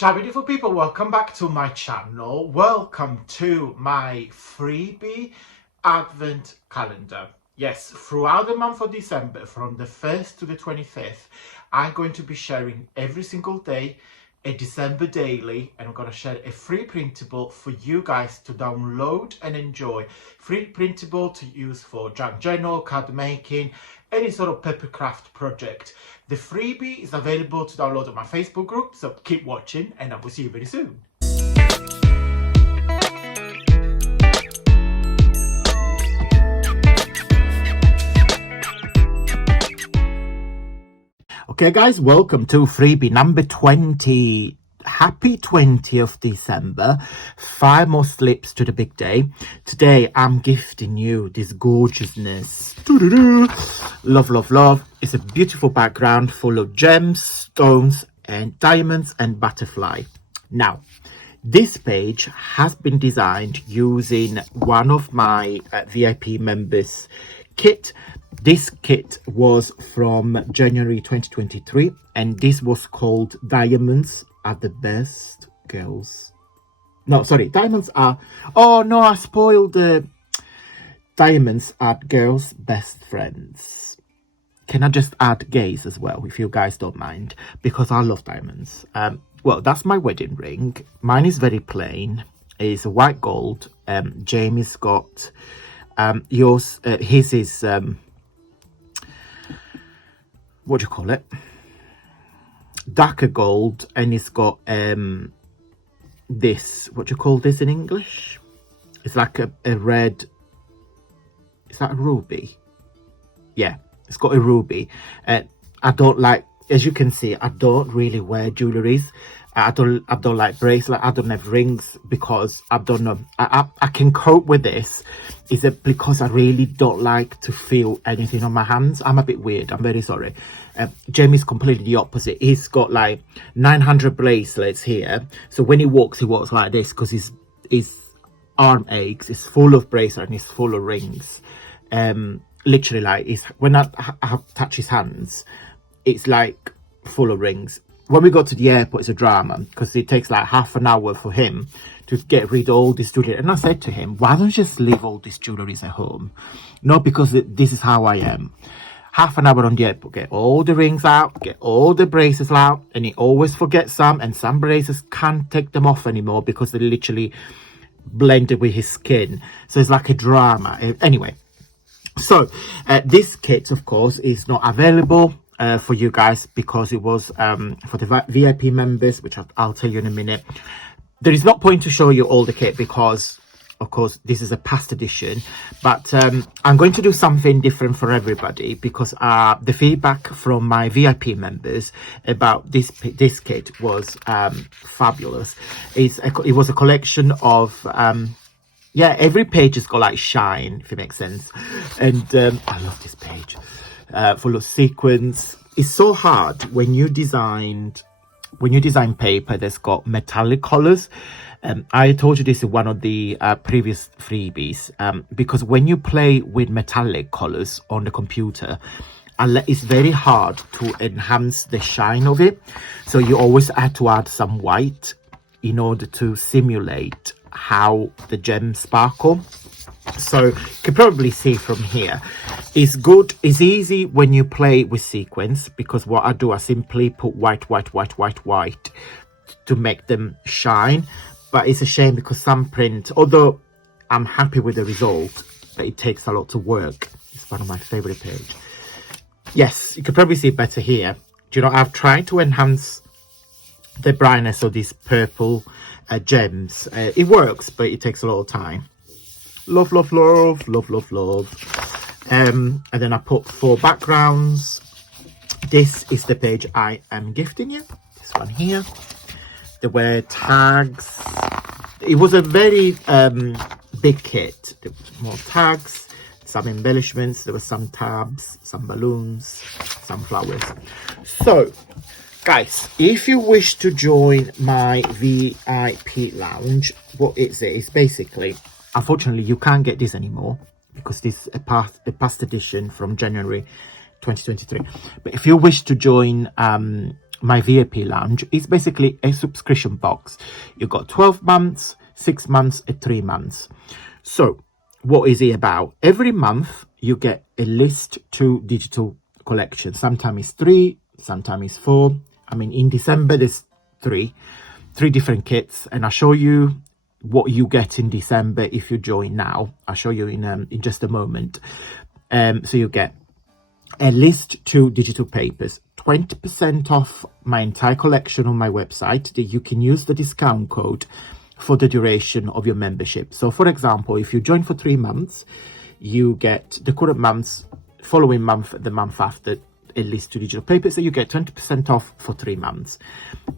Ciao beautiful people, welcome back to my channel. Welcome to my freebie advent calendar. Yes, throughout the month of December, from the 1st to the 25th, I'm going to be sharing every single day a December daily, and I'm going to share a free printable for you guys to download and enjoy. Free printable to use for junk journal, card making, any sort of papercraft project. The freebie is available to download on my Facebook group, so keep watching and I will see you very soon. Okay guys, welcome to freebie number 20. Happy 20th December. 5 more slips to the big day. Today I'm gifting you this gorgeousness. Love, love, love. It's a beautiful background full of gems, stones and diamonds and butterfly. Now, this page has been designed using one of my VIP members kit. This kit was from January 2023 and this was called Diamonds Are the Best Girls. No, sorry, Diamonds Are... Oh no, I spoiled the... Diamonds Are Girls' Best Friends. Can I just add gays as well, if you guys don't mind? Because I love diamonds. Well, that's my wedding ring. Mine is very plain. It's white gold. Jamie's got... his is... what do you call it? Darker gold, and it's got this, what do you call this in English? It's like a red, is that a ruby? Yeah, it's got a ruby. I don't like, as you can see, I don't really wear jewelries. I don't like bracelets. I don't have rings because I don't know. I can cope with this. Is it because I really don't like to feel anything on my hands? I'm a bit weird. I'm very sorry. Jamie's completely the opposite. He's got like 900 bracelets here. So when he walks like this because his arm aches. It's full of bracelets and it's full of rings. Literally, like when I touch his hands, it's like full of rings. When we got to the airport, it's a drama because it takes like half an hour for him to get rid of all this jewelry. And I said to him, why don't you just leave all these jewelries at home? No, because this is how I am. Half an hour on the airport, get all the rings out, get all the bracelets out, and he always forgets some, and some bracelets can't take them off anymore because they literally blended with his skin. So it's like a drama. Anyway, so this kit, of course, is not available for you guys because it was for the VIP members, which I'll tell you in a minute. There is no point to show you all the kit because, of course, this is a past edition, but I'm going to do something different for everybody because the feedback from my VIP members about this kit was fabulous. It was a collection of yeah, every page has got like shine, if it makes sense, and I love this page. Full of sequins. It's so hard when you design paper that's got metallic colors. I told you this in one of the previous freebies, because when you play with metallic colors on the computer, it's very hard to enhance the shine of it. So you always have to add some white in order to simulate how the gems sparkle. So you can probably see from here, it's good, it's easy when you play with sequins, because what I do, I simply put white to make them shine. But it's a shame because some print, although I'm happy with the result, but it takes a lot to work. It's one of my favorite pages. Yes, you can probably see better here. Do you know, I've tried to enhance the brightness of these purple gems. It works, but it takes a lot of time. Love, love, love, love, love, love. And then I put 4 backgrounds. This is the page I am gifting you. This one here. There were tags. It was a very big kit. There was more tags, some embellishments. There were some tabs, some balloons, some flowers. So, guys, if you wish to join my VIP lounge, what is it? It's basically... Unfortunately, you can't get this anymore because this is a past edition from January 2023. But if you wish to join my VIP lounge is basically a subscription box. You got 12 months, 6 months, and 3 months. So what is it about? Every month you get a list to digital collection. Sometimes it's 3, sometimes it's 4. I mean, in December there's 3 different kits, and I'll show you what you get in December if you join now. I'll show you in just a moment. So you get a list to digital papers, 20% off my entire collection on my website, that you can use the discount code for the duration of your membership. So for example, if you join for 3 months, you get the current month's, following month, the month after, a list to digital papers, so you get 20% off for 3 months.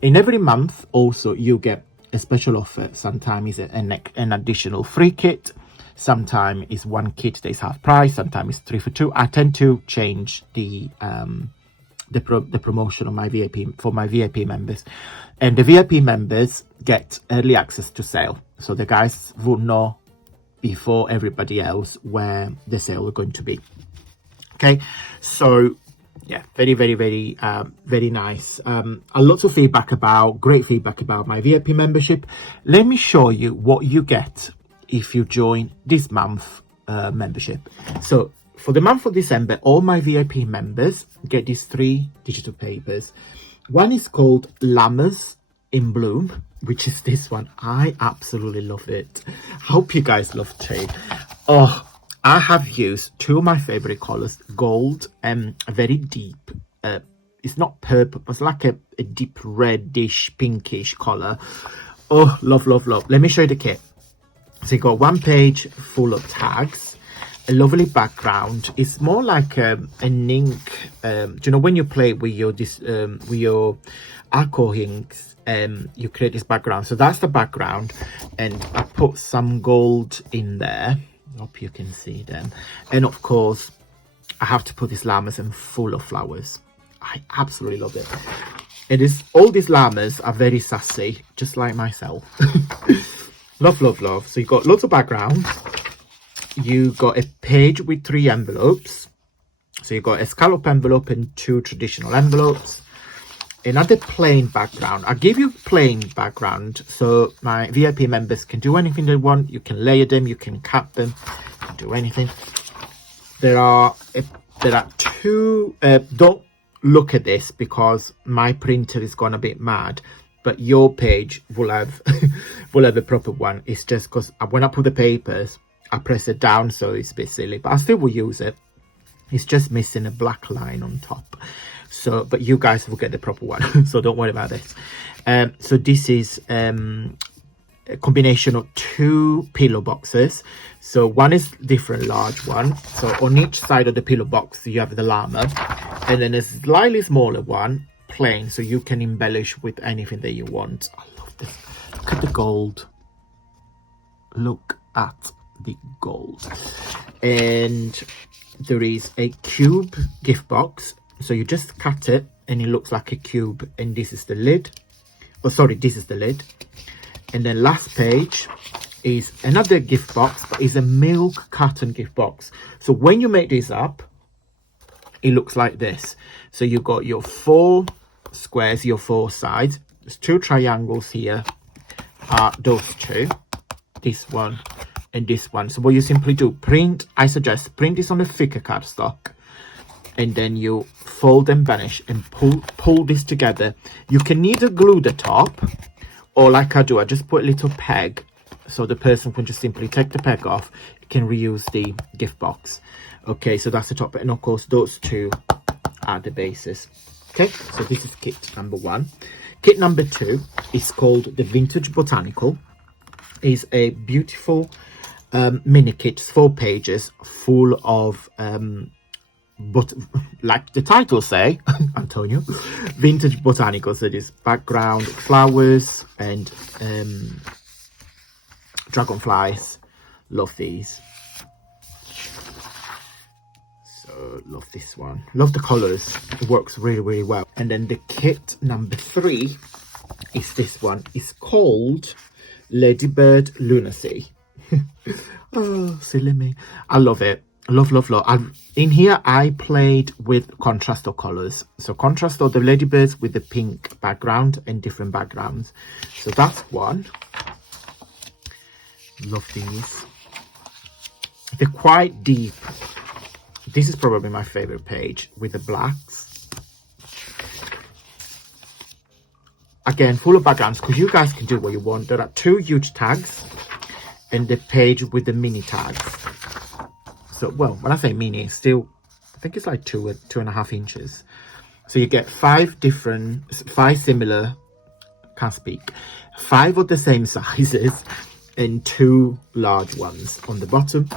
In every month also you get a special offer. Sometimes is an additional free kit, sometimes is 1 kit that is half price, sometimes it's 3 for 2. I tend to change the promotion on my VIP for my VIP members, and the VIP members get early access to sale, so the guys will know before everybody else where the sale are going to be. Okay, so yeah, very nice. A lot of feedback about, great feedback about my VIP membership. Let me show you what you get if you join this month membership. So for the month of December, all my VIP members get these 3 digital papers. One is called Llamas in Bloom, which is this one. I absolutely love it. Hope you guys love too. Oh, I have used 2 of my favorite colors, gold and a very deep, it's not purple, it's like a deep reddish, pinkish color. Oh, love. Let me show you the kit. So you got 1 page full of tags, a lovely background. It's more like an ink, do you know when you play with your alcohol inks, you create this background. So that's the background, and I put some gold in there. Hope you can see them. And of course I have to put these llamas in full of flowers. I absolutely love it. It is, all these llamas are very sassy, just like myself. love. So you got lots of background. You got a page with 3 envelopes. So you got a scallop envelope and 2 traditional envelopes. Another plain background. I give you plain background so my VIP members can do anything they want. You can layer them, you can cut them, you can do anything. There are 2, don't look at this because my printer is gone a bit mad, but your page will have will have a proper one. It's just because when I put the papers, I press it down, so it's a bit silly, but I still will use it. It's just missing a black line on top. So, but you guys will get the proper one, so don't worry about this. So this is a combination of 2 pillow boxes. So one is different large one. So on each side of the pillow box you have the llama, and then a slightly smaller one, plain, so you can embellish with anything that you want. I love this. Look at the gold. Look at the gold. And there is a cube gift box. So you just cut it and it looks like a cube, and this is the lid. Oh, sorry, this is the lid. And then last page is another gift box, but it's a milk carton gift box. So when you make this up, it looks like this. So you got your 4 squares, your 4 sides. There's 2 triangles here. Those 2, this one and this one. So what you simply do, I suggest print this on a thicker cardstock, and then you fold and vanish and pull this together. You can either glue the top, or like I do, I just put a little peg so the person can just simply take the peg off. You can reuse the gift box. Okay, so that's the top, and of course those 2 are the bases. Okay, so this is kit number 1. Kit number 2 is called the Vintage Botanical. It's a beautiful mini kit, 4 pages full of but like the title say, Antonio, Vintage Botanical. So this background, flowers and dragonflies. Love these. So love this one. Love the colors. It works really well. And then the kit number 3 is this one. It's called Ladybird Lunacy. Oh, silly me. I love it. Love, love, love. In here, I played with contrastal colors. So contrastal, the ladybirds with the pink background and different backgrounds. So that's one. Love these. They're quite deep. This is probably my favorite page with the blacks. Again, full of backgrounds because you guys can do what you want. There are 2 huge tags and the page with the mini tags. So, well, when I say mini, still, I think it's like 2.5 inches. So you get 5 similar, can't speak, 5 of the same sizes and 2 large ones on the bottom.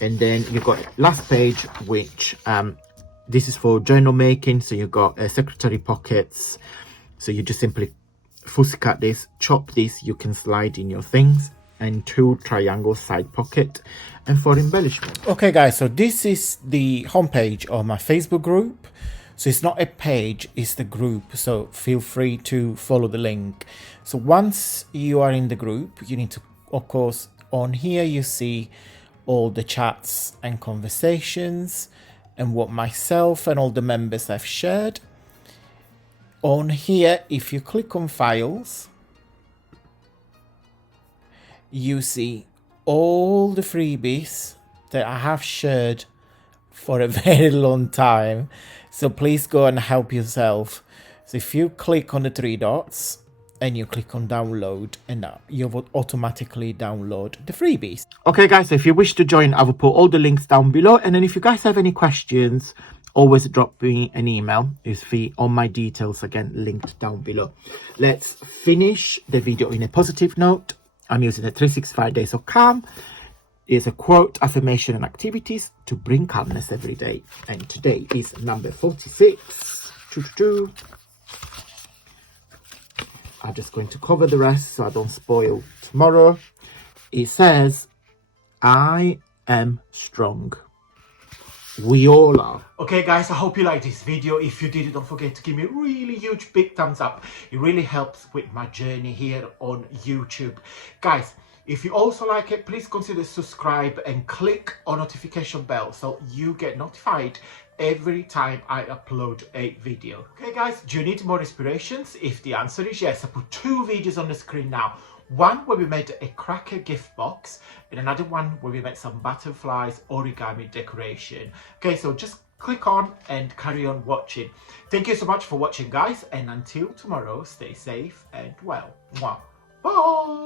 And then you've got last page, which this is for journal making. So you've got secretary pockets. So you just simply fussy cut this, chop this, you can slide in your things, and 2 triangle side pocket, and for embellishment. Okay guys, so this is the homepage of my Facebook group. So it's not a page, it's the group, so feel free to follow the link. So once you are in the group, you need to, of course, on here you see all the chats and conversations and what myself and all the members have shared. On here, if you click on files, you see all the freebies that I have shared for a very long time. So please go and help yourself. So if you click on the 3 dots and you click on download, and now you will automatically download the freebies. Okay guys, so if you wish to join, I will put all the links down below. And then if you guys have any questions, always drop me an email. It's on my details, again, linked down below. Let's finish the video in a positive note. I'm using the 365 days of calm. Is a quote, affirmation and activities to bring calmness every day. And today is number 46. I'm just going to cover the rest so I don't spoil tomorrow. It says, I am strong. We all are. Okay guys, I hope you liked this video. If you did, don't forget to give me a really huge big thumbs up. It really helps with my journey here on YouTube. Guys, if you also like it, please consider subscribe and click on notification bell so you get notified every time I upload a video. Okay guys, do you need more inspirations? If the answer is yes, I put 2 videos on the screen now. One where we made a cracker gift box and another one where we made some butterflies origami decoration. Okay, so just click on and carry on watching. Thank you so much for watching guys, and until tomorrow, stay safe and well. Mwah. Bye.